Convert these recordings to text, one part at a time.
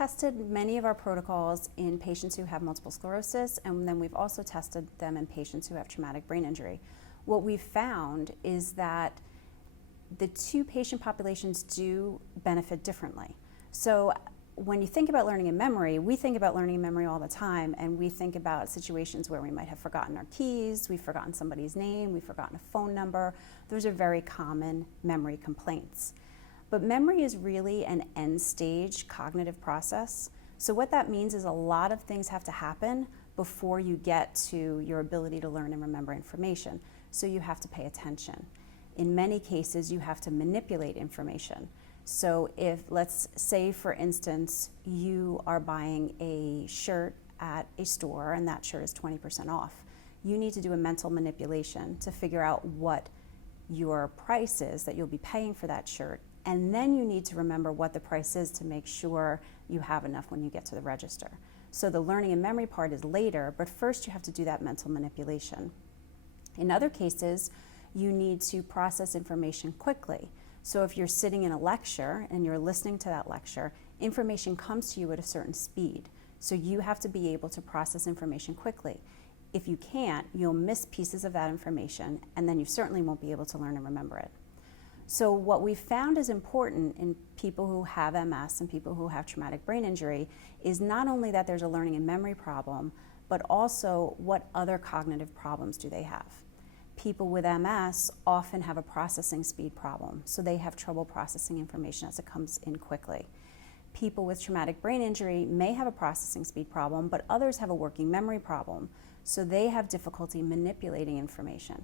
tested many of our protocols in patients who have multiple sclerosis, and then we've also tested them in patients who have traumatic brain injury. What we've found is that the two patient populations do benefit differently. So when you think about learning and memory, we think about learning and memory all the time, and we think about situations where we might have forgotten our keys, we've forgotten somebody's name, we've forgotten a phone number. Those are very common memory complaints. But memory is really an end-stage cognitive process. So what that means is a lot of things have to happen before you get to your ability to learn and remember information. So you have to pay attention. In many cases, you have to manipulate information. So if, let's say for instance, you are buying a shirt at a store and that shirt is 20% off, you need to do a mental manipulation to figure out what your price is that you'll be paying for that shirt. And then you need to remember what the price is to make sure you have enough when you get to the register. So the learning and memory part is later, but first you have to do that mental manipulation. In other cases, you need to process information quickly. So if you're sitting in a lecture and you're listening to that lecture, information comes to you at a certain speed. So you have to be able to process information quickly. If you can't, you'll miss pieces of that information, and then you certainly won't be able to learn and remember it. So what we found is important in people who have MS and people who have traumatic brain injury is not only that there's a learning and memory problem, but also what other cognitive problems do they have. People with MS often have a processing speed problem, so they have trouble processing information as it comes in quickly. People with traumatic brain injury may have a processing speed problem, but others have a working memory problem, so they have difficulty manipulating information.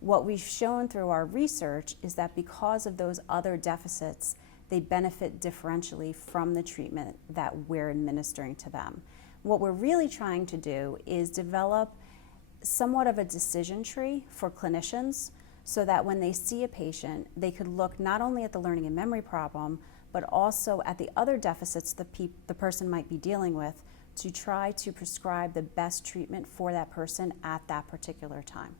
What we've shown through our research is that because of those other deficits, they benefit differentially from the treatment that we're administering to them. What we're really trying to do is develop somewhat of a decision tree for clinicians so that when they see a patient, they could look not only at the learning and memory problem, but also at the other deficits the person might be dealing with to try to prescribe the best treatment for that person at that particular time.